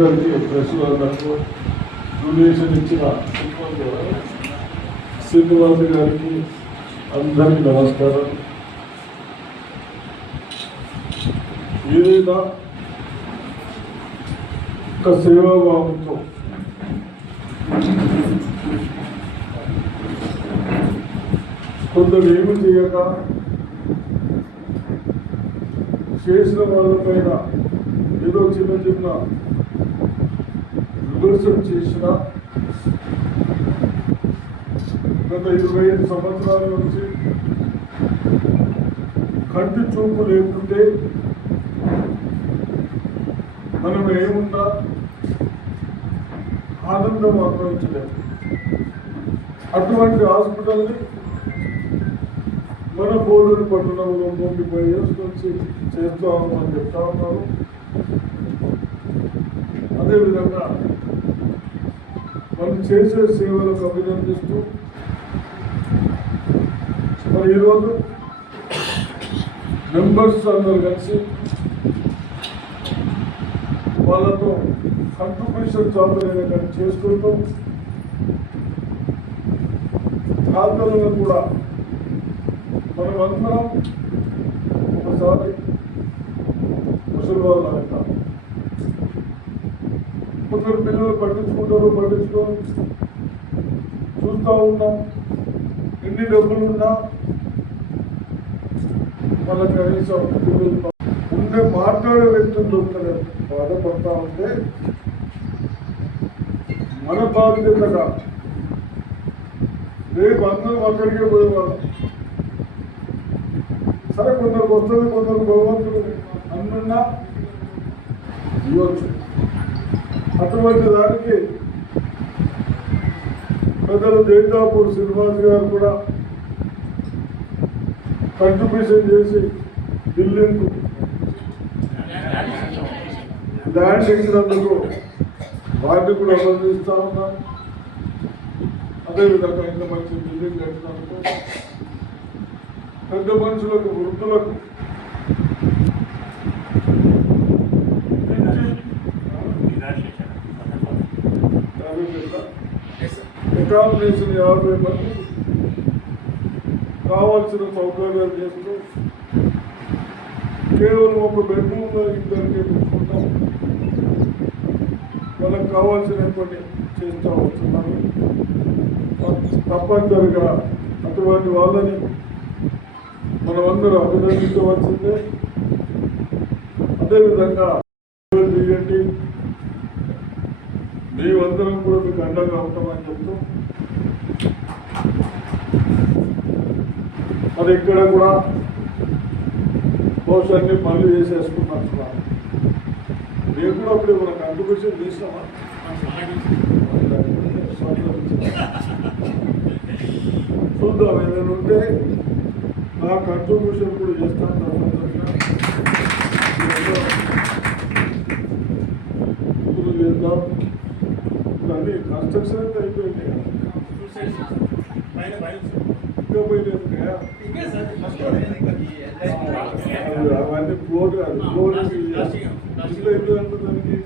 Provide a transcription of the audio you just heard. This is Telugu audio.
అందరికీ ప్రెస్ వాళ్ళకు డొనేషన్ ఇచ్చిన శ్రీనివాస్ గారికి అందరికీ నమస్కారం. ఏదైనా ఒక సేవాభావంతో కొందరు ఏమి చేయక చేసిన వాళ్ళపైన ఏదో చిన్న చిన్న విమర్శలు చేసిన గత ఇరవై ఐదు సంవత్సరాల నుంచి కంటి చూపు లేకుంటే మనం ఏమున్నా ఆనందం అనుభవించలేము అటువంటి హాస్పిటల్ని మన బోర్డుని పట్టణంలో ముప్పై ఫైవ్ ఇయర్స్ నుంచి చేస్తామని చెప్తా ఉన్నారు. అదేవిధంగా చేసే సేవలకు అభినందిస్తూ మరి ఈరోజు మెంబర్స్ అందరు కలిసి వాళ్ళతో కంట్రిబ్యూషన్ చాలుదైన కానీ చేసుకుంటూ ఖాతాలను కూడా మనం ఒకసారి ముసలి వాళ్ళు కొందరు పిల్లలు పట్టించుకుంటారు పట్టించుకోరు చూస్తూ ఉన్నాం ఎన్ని డబ్బులు ఉన్నా వాళ్ళ కనీసం ఉండే మాట్లాడే వ్యక్తులు దొరుకుతలేదు బాధపడతా ఉంటే మన బాధ్యతగా రేపు అందరం అక్కడికే పోయేవాళ్ళం. సరే కొందరు వస్తుంది కొందరు భగవంతుడు అన్నున్నా ఇవ్వచ్చు. అటువంటి దానికి పెద్దలు జైతాపూర్ శ్రీనివాస్ గారు కూడా కంట్రిబ్యూషన్ చేసి బిల్డింగ్ ల్యాండ్ ఇచ్చినందుకు వాటిని కూడా అభినందిస్తా ఉన్నాను అదేవిధంగా ఇంత మంచి బిల్డింగ్ కట్టినందుకు పెద్ద మనుషులకు వృద్ధులకు అకామిడేషన్ యాభై మంది కావాల్సిన సౌకర్యాలు చేస్తూ కేవలం ఒక బెడ్రూమ్లో ఇద్దరికి పెట్టుకుంటాం. వాళ్ళకి కావాల్సినటువంటి చేస్తూ వస్తున్నారు. తప్పనిసరిగా అటువంటి వాళ్ళని మనమందరూ అభినందించవలసిందే. అదేవిధంగా తీయండి. మేమందరం కూడా మీకు అండగా ఉంటామని చెప్తూ మరి ఇక్కడ కూడా అన్ని పనులు చేసేసుకున్నాం మేము కూడా అప్పుడు మన కంట్రిబ్యూషన్ చేసినామా? చూద్దాం ఏదైనా ఉంటే నా కంట్రిబ్యూషన్ కూడా చేస్తాను చేద్దాం. అన్ని కన్స్ట్రక్షన్ అయితే అయిపోయింది. ఇంకా పోయలేదు అవన్నీ ఫ్లోర్ కాదు ఫ్లోర్ ఇంట్లో ఎందుకు అంత దానికి